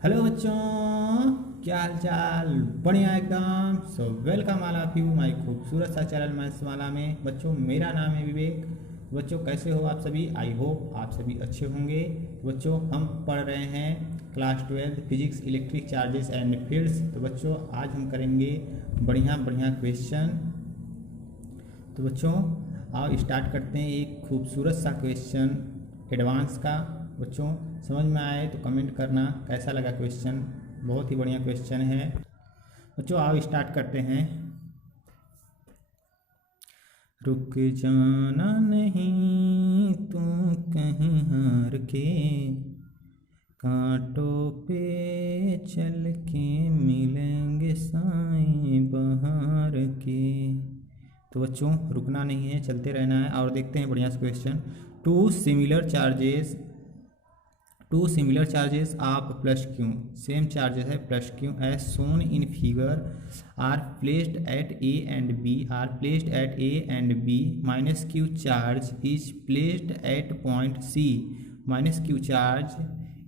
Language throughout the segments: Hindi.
हेलो बच्चों, क्या हाल चाल। बढ़िया एकदम। So welcome all of you my खूबसूरत सा चैनल मैथ्स वाला में। बच्चों मेरा नाम है विवेक। बच्चों कैसे हो आप सभी? आई होप आप सभी अच्छे होंगे। बच्चों हम पढ़ रहे हैं class 12 physics electric charges and fields. तो बच्चों आज हम करेंगे बढ़िया बढ़िया क्वेश्चन। तो बच्चों आओ स्टार्ट करते हैं एक खूबसूरत सा क्वेश्चन एडवांस का। बच्चों समझ में आए तो कमेंट करना कैसा लगा क्वेश्चन। बहुत ही बढ़िया क्वेश्चन है। बच्चों आओ स्टार्ट करते हैं। रुक जाना नहीं तू कहीं हार के, कांटों पे चल के मिलेंगे साए बहार के। तो बच्चों रुकना नहीं है, चलते रहना है। और देखते हैं बढ़िया सा question. Two similar charges of plus Q, same charges है plus Q as shown in figure are placed at A and B minus Q charge is placed at point C, minus Q charge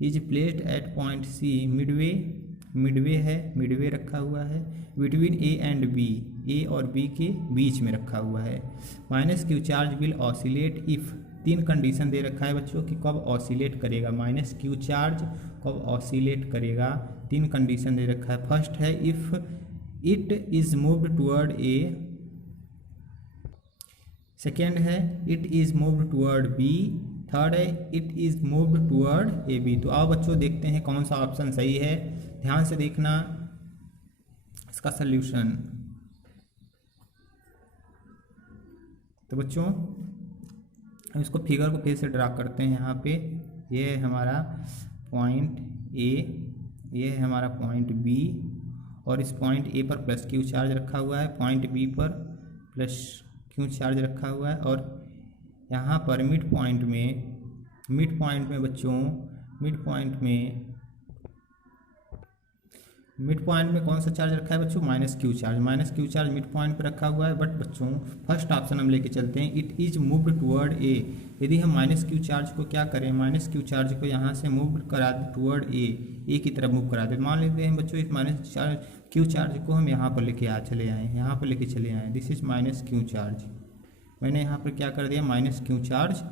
is placed at point C midway रखा हुआ है between A and B, A और बी के बीच में रखा हुआ है। Minus Q charge will oscillate if, तीन कंडीशन दे रखा है बच्चों कि कब ऑसिलेट करेगा। माइनस क्यू चार्ज कब ऑसिलेट करेगा, तीन कंडीशन दे रखा है। फर्स्ट है if it is moved toward A, second है it is moved toward B, third है it is moved toward A B. तो आओ बच्चों देखते हैं कौन सा ऑप्शन सही है। ध्यान से देखना इसका सल्यूशन। तो बच्चों हम इसको फिगर को फिर से ड्रा करते हैं। यहाँ पे ये है हमारा पॉइंट ए, ये है हमारा पॉइंट बी, और इस पॉइंट ए पर प्लस क्यू चार्ज रखा हुआ है, पॉइंट बी पर प्लस क्यू चार्ज रखा हुआ है। और यहाँ पर मिड पॉइंट में बच्चों मिड पॉइंट में कौन सा चार्ज रखा है बच्चों? Minus Q charge mid point पर रखा हुआ है। बट बच्चों फर्स्ट ऑप्शन हम लेके चलते हैं, इट इज मूव्ड टुवर्ड ए। यदि हम माइनस क्यू चार्ज को क्या करें, माइनस क्यू चार्ज को यहाँ से मूव करा दें टुवर्ड ए की तरफ मूव करा दें। मान लेते हैं बच्चों इस माइनस क्यू चार्ज को हम यहाँ पर लेके चले आए, this is minus Q charge. मैंने यहाँ पर क्या कर दिया, माइनस क्यू चार्ज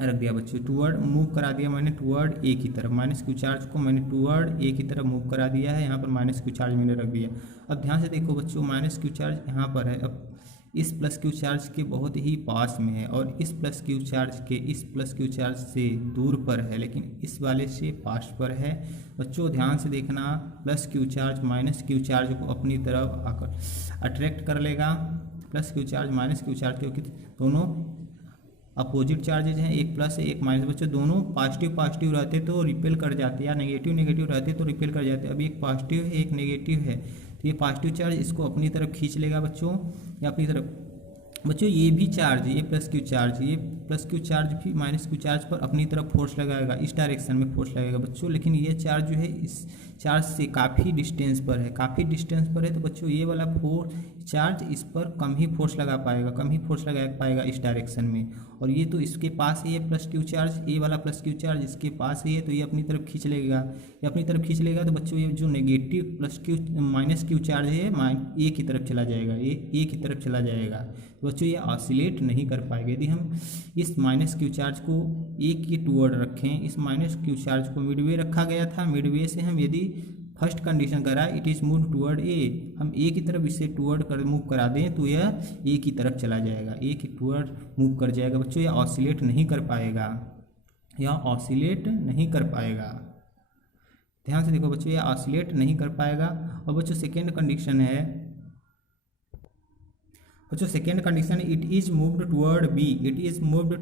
रख दिया बच्चों, टुवर्ड मूव करा दिया मैंने टुवर्ड ए की तरफ। माइनस क्यू चार्ज को मैंने टुवर्ड ए की तरफ मूव करा दिया है। यहाँ पर माइनस क्यू चार्ज मैंने रख दिया। अब ध्यान से देखो बच्चों, माइनस क्यू चार्ज यहाँ पर है, अब इस प्लस क्यू चार्ज के बहुत ही पास में है, और इस प्लस क्यू चार्ज से दूर पर है, लेकिन इस वाले से पास पर है। बच्चों ध्यान से देखना, plus q charge minus Q charge को अपनी तरफ आकर अट्रैक्ट कर लेगा। Plus q charge minus Q charge, क्योंकि दोनों अपोजिट चार्जेज हैं, एक प्लस है एक माइनस। बच्चों दोनों पॉजिटिव रहते तो रिपेल कर जाते, या नेगेटिव रहते तो रिपेल कर जाते। अभी एक पॉजिटिव है एक नेगेटिव है, तो ये पॉजिटिव चार्ज इसको अपनी तरफ खींच लेगा बच्चों, या अपनी तरफ। बच्चों ये भी चार्ज, ये प्लस क्यू चार्ज भी माइनस क्यू चार्ज पर अपनी तरफ फोर्स लगाएगा, इस डायरेक्शन में फोर्स लगाएगा बच्चों। लेकिन ये चार्ज जो है इस चार्ज से काफ़ी डिस्टेंस पर है, तो बच्चों ये वाला चार्ज इस पर कम ही फोर्स लगा पाएगा इस डायरेक्शन में। और ये तो इसके पास ही है प्लस क्यू चार्ज, ए वाला प्लस क्यू चार्ज इसके पास ही है, तो ये अपनी तरफ खींच लेगा। तो बच्चों ये जो नेगेटिव माइनस क्यू चार्ज है ए की तरफ चला जाएगा, तो बच्चों ये ऑसिलेट नहीं कर पाएगा। यदि हम इस माइनस क्यू चार्ज को ए के टुवर्ड रखें, इस माइनस क्यू चार्ज को मिडवे रखा गया था, मिडवे से हम यदि फर्स्ट कंडीशन करा इट इज मूव टुवर्ड ए, हम ए की तरफ इसे मूव करा दें तो यह ए की तरफ चला जाएगा, ए की टुवर्ड मूव कर जाएगा। बच्चों यह ऑसिलेट नहीं कर पाएगा, ध्यान से देखो बच्चों, यह ऑसिलेट नहीं कर पाएगा। और बच्चों सेकेंड कंडीशन है, it is moved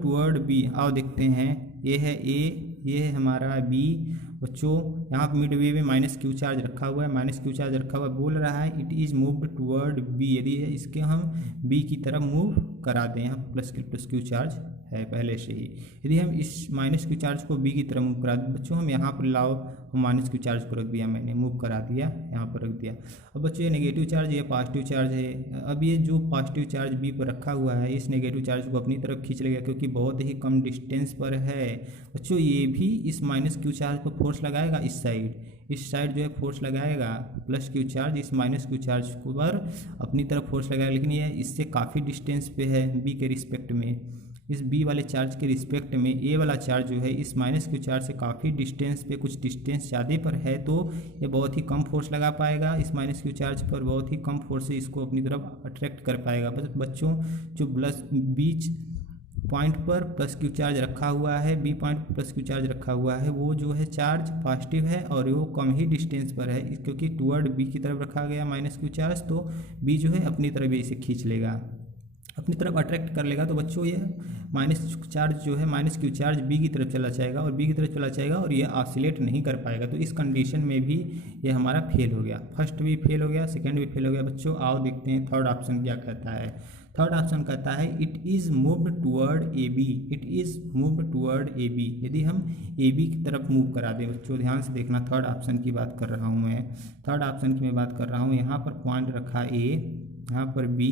toward B. आओ देखते हैं, ये है ए, ये है हमारा बी। बच्चों यहाँ पर मिड वे में माइनस क्यू चार्ज रखा हुआ है, बोल रहा है it is moved toward B. यदि इसके हम बी की तरफ मूव करा दें, यहाँ प्लस क्यू चार्ज है पहले से ही, यदि हम इस माइनस क्यू चार्ज को बी की तरफ मूव करा दें, बच्चों हम यहाँ पर लाओ माइनस क्यू चार्ज को रख दिया, मैंने मूव करा दिया, यहाँ पर रख दिया। अब बच्चों ये नेगेटिव चार्ज, ये पॉजिटिव चार्ज है। अब ये जो पॉजिटिव चार्ज बी पर रखा हुआ है, इस नेगेटिव चार्ज को अपनी तरफ खींच लेगा, क्योंकि बहुत ही कम डिस्टेंस पर है। बच्चों ये भी इस माइनस क्यू चार्ज पर फोर्स लगाएगा, इस साइड जो है फोर्स लगाएगा प्लस क्यू चार्ज इस माइनस क्यू चार्ज पर अपनी तरफ फोर्स लगाएगा, लेकिन यह इससे काफ़ी डिस्टेंस पे है बी के रिस्पेक्ट में। इस बी वाले चार्ज के रिस्पेक्ट में ए वाला चार्ज जो है इस माइनस क्यू चार्ज से काफ़ी डिस्टेंस पे, कुछ डिस्टेंस ज़्यादा पर है, तो ये बहुत ही कम फोर्स लगा पाएगा इस माइनस क्यू चार्ज पर, बहुत ही कम फोर्स से इसको अपनी तरफ अट्रैक्ट कर पाएगा। बच्चों जो बीच पॉइंट पर प्लस क्यू चार्ज रखा हुआ है, बी पॉइंट पर प्लस क्यू चार्ज रखा हुआ है, वो जो है चार्ज पॉजिटिव है और वो कम ही डिस्टेंस पर है, क्योंकि टुवर्ड बी की तरफ रखा गया माइनस क्यू चार्ज, तो बी जो है अपनी तरफ इसे खींच लेगा, अपनी तरफ अट्रैक्ट कर लेगा। तो बच्चों ये माइनस चार्ज जो है माइनस क्यू चार्ज बी की तरफ चला जाएगा और बी की तरफ चला जाएगा और ये ऑसिलेट नहीं कर पाएगा। तो इस कंडीशन में भी ये हमारा फेल हो गया, फर्स्ट भी फेल हो गया, सेकंड भी फेल हो गया। बच्चों आओ देखते हैं थर्ड ऑप्शन क्या कहता है। थर्ड ऑप्शन कहता है it is moved toward A B, it is moved toward A B. यदि हम ए बी की तरफ मूव करा दें, बच्चों ध्यान से देखना, थर्ड ऑप्शन की बात कर रहा हूँ मैं, थर्ड ऑप्शन की मैं बात कर रहा हूँ। यहाँ पर पॉइंट रखा ए, यहाँ पर बी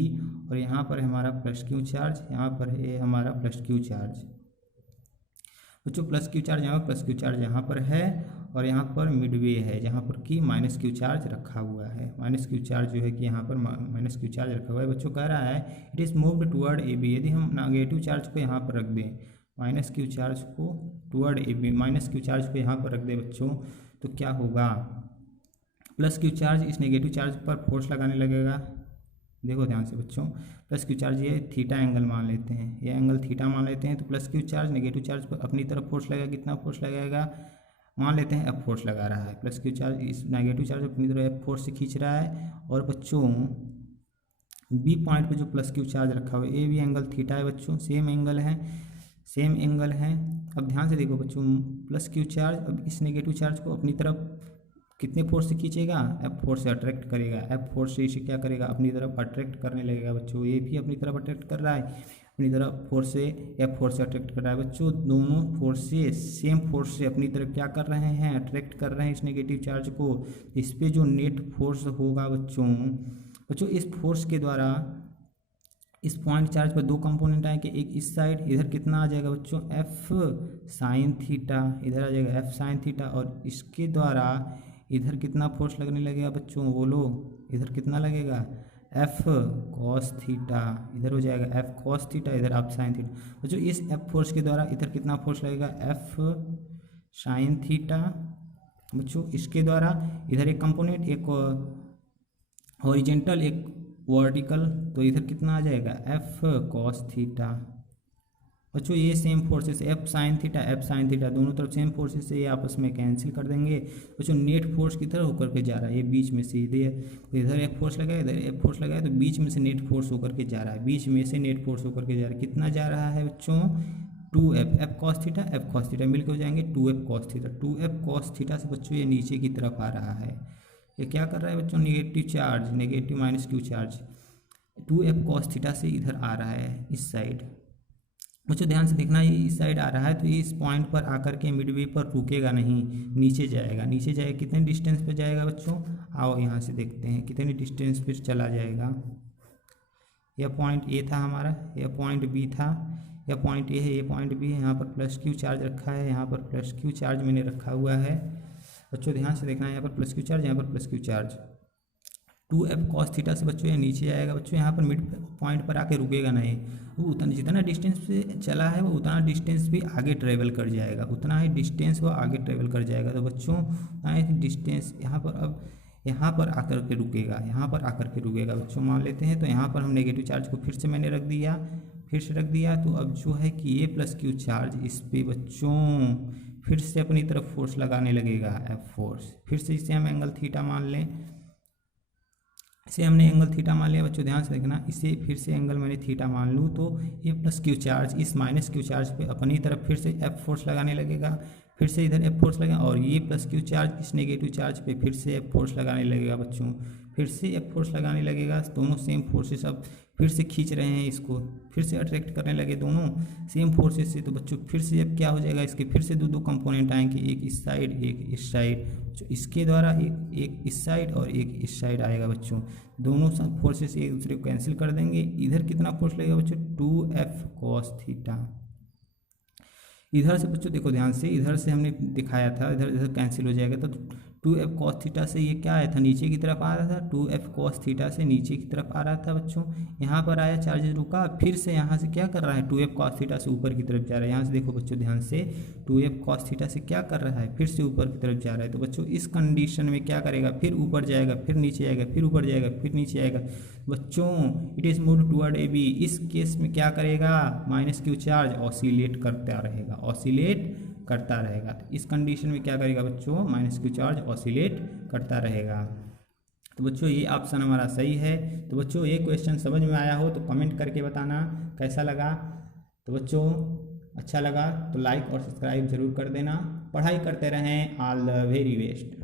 और यहाँ पर हमारा प्लस क्यू चार्ज, यहाँ पर है हमारा प्लस क्यू चार्ज। बच्चों प्लस क्यू चार्ज यहाँ पर, प्लस क्यू चार्ज यहाँ पर है और यहाँ पर मिडवे है जहाँ पर कि माइनस क्यू चार्ज रखा हुआ है, माइनस क्यू चार्ज जो है कि यहाँ पर माइनस क्यू चार्ज रखा हुआ है। बच्चों कह रहा है it is moved toward A B. यदि हम नेगेटिव चार्ज को यहाँ पर रख दें, माइनस क्यू चार्ज को toward A B, minus Q charge को यहाँ पर रख दें बच्चों, तो क्या होगा, प्लस क्यू चार्ज इस नेगेटिव चार्ज पर फोर्स लगाने लगेगा। देखो ध्यान से बच्चों, प्लस क्यू चार्ज ये थीटा एंगल मान लेते हैं, ये एंगल थीटा मान लेते हैं, तो plus q charge negative charge पर अपनी तरफ फोर्स लगाएगा, कितना फोर्स लगाएगा, मान लेते हैं एफ फोर्स लगा रहा है, प्लस क्यू चार्ज इस नेगेटिव चार्ज अपनी तरफ एफ फोर्स से खींच रहा है। और बच्चों बी पॉइंट पे जो प्लस क्यू चार्ज रखा हुआ है, ए बी एंगल थीटा है बच्चों, सेम एंगल है, सेम एंगल है। अब ध्यान से देखो बच्चों, प्लस क्यू चार्ज अब इस नेगेटिव चार्ज को अपनी तरफ कितने फोर्स से खींचेगा, एफ फोर्स से अट्रैक्ट करेगा, एफ फोर्स से इसे क्या करेगा, अपनी तरफ अट्रैक्ट करने लगेगा। बच्चों ये भी अपनी तरफ अट्रैक्ट कर रहा है, अपनी तरफ फोर्स से एफ फोर्स से अट्रैक्ट कर रहा है। बच्चों दोनों फोर्सेस सेम फोर्स से अपनी तरफ क्या कर रहे हैं, अट्रैक्ट कर रहे हैं इस नेगेटिव चार्ज को। इस पर जो नेट फोर्स होगा बच्चों इस फोर्स के द्वारा इस पॉइंट चार्ज पर दो कंपोनेंट आएंगे, एक इस साइड, इधर कितना आ जाएगा बच्चों, एफ साइन थीटा, इधर आ जाएगा एफ साइन थीटा, और इसके द्वारा इधर कितना फोर्स लगने लगेगा बच्चों, बोलो इधर कितना लगेगा, एफ कॉस थीटा, इधर हो जाएगा एफ कॉस थीटा, इधर आप साइन थीटा। बच्चों इस एफ फोर्स के द्वारा इधर कितना फोर्स लगेगा, एफ साइन थीटा। बच्चों इसके द्वारा इधर एक कंपोनेंट, एक हॉरिजेंटल एक वर्टिकल, तो इधर कितना आ जाएगा, एफ कॉस थीटा। बच्चों ये same forces F sine theta दोनों तरफ सेम फोर्सेस से ये आपस में कैंसिल कर देंगे। बच्चों नेट फोर्स की तरह होकर के जा रहा है, ये बीच में से इधर एक फोर्स लगाया, इधर एक फोर्स लगाया, तो बीच में से नेट फोर्स होकर के जा रहा है, बीच में से नेट फोर्स होकर के जा रहा है। कितना जा रहा है बच्चों, 2f, एफ कॉस थीटा मिलकर हो जाएंगे 2f cos theta. 2f cos theta से बच्चों ये नीचे की तरफ आ रहा है, ये क्या कर रहा है बच्चों, negative charge, negative minus Q charge 2f cos theta से इधर आ रहा है इस साइड। बच्चों ध्यान से देखना, ये इस साइड आ रहा है, तो ये इस पॉइंट पर आकर के मिडवे पर रुकेगा नहीं, नीचे जाएगा, नीचे जाएगा। कितने डिस्टेंस पे जाएगा बच्चों, आओ यहाँ से देखते हैं कितने डिस्टेंस पे चला जाएगा। यह पॉइंट ए था हमारा, यह पॉइंट बी था, यह पॉइंट ए है, ये पॉइंट बी है, यहाँ पर प्लस क्यू चार्ज रखा है, यहाँ पर प्लस क्यू चार्ज मैंने रखा हुआ है। बच्चों ध्यान से देखना, यहाँ पर प्लस क्यू चार्ज, यहाँ पर plus q charge, 2f cos theta से बच्चों ये नीचे आएगा। बच्चों यहाँ पर मिड पॉइंट पर आके रुकेगा नहीं, वो उतना जितना डिस्टेंस पे चला है वो उतना डिस्टेंस भी आगे ट्रेवल कर जाएगा, उतना ही डिस्टेंस वो आगे ट्रेवल कर जाएगा। तो बच्चों डिस्टेंस यहाँ पर अब यहाँ पर आकर के रुकेगा, यहाँ पर आकर के रुकेगा बच्चों, मान लेते हैं। तो यहाँ पर हम नेगेटिव चार्ज को फिर से मैंने रख दिया, फिर से रख दिया। तो अब जो है कि ये प्लस क्यू चार्ज इस पर बच्चों फिर से अपनी तरफ फोर्स लगाने लगेगा, एफ फोर्स। फिर से इसे हम एंगल थीटा मान लें, इसे हमने एंगल थीटा मान लिया। बच्चों ध्यान से देखना, इसे फिर से एंगल मैंने थीटा मान लूँ तो ये प्लस क्यू चार्ज इस माइनस क्यू चार्ज पे अपनी तरफ फिर से एफ फोर्स लगाने लगेगा, फिर से इधर एफ फोर्स लगेगा, और ये प्लस क्यू चार्ज इस नेगेटिव चार्ज पे फिर से एफ फोर्स लगाने लगेगा बच्चों, फिर से एफ फोर्स लगाने लगेगा। दोनों सेम फोर्सेस अब फिर से खींच रहे हैं इसको, फिर से अट्रैक्ट करने लगे दोनों सेम फोर्सेस से। तो बच्चों फिर से अब क्या हो जाएगा, इसके फिर से दो कंपोनेंट आएंगे, एक इस साइड एक इस साइड। जो इसके द्वारा एक इस साइड और एक इस साइड आएगा बच्चों, दोनों फोर्सेस एक दूसरे को कैंसिल कर देंगे। इधर कितना फोर्स लगेगा बच्चों, 2f कॉस थीटा। इधर से बच्चों देखो ध्यान से, इधर से हमने दिखाया था, इधर इधर कैंसिल हो जाएगा, तो 2f cos थीटा से ये क्या आया था, नीचे की तरफ आ रहा था, 2f cos थीटा से नीचे की तरफ आ रहा था बच्चों। यहाँ पर आया, चार्ज रुका, फिर से यहाँ से क्या कर रहा है, 2f cos थीटा से ऊपर की तरफ जा रहा है। यहाँ से देखो बच्चों ध्यान से, 2f cos थीटा से क्या कर रहा है, फिर से ऊपर की तरफ जा रहा है। तो बच्चों इस कंडीशन में क्या करेगा, फिर ऊपर जाएगा, फिर नीचे आएगा, फिर ऊपर जाएगा, फिर नीचे आएगा। बच्चों it is move toward A B, इस केस में क्या करेगा, माइनस क्यू चार्ज ऑसिलेट करता रहेगा, ऑसिलेट करता रहेगा। तो इस कंडीशन में क्या करेगा बच्चों, माइनस क्यू चार्ज ऑसिलेट करता रहेगा। तो बच्चों ये ऑप्शन हमारा सही है। तो बच्चों ये क्वेश्चन समझ में आया हो तो कमेंट करके बताना कैसा लगा। तो बच्चों अच्छा लगा तो लाइक और सब्सक्राइब जरूर कर देना। पढ़ाई करते रहें। All the very best.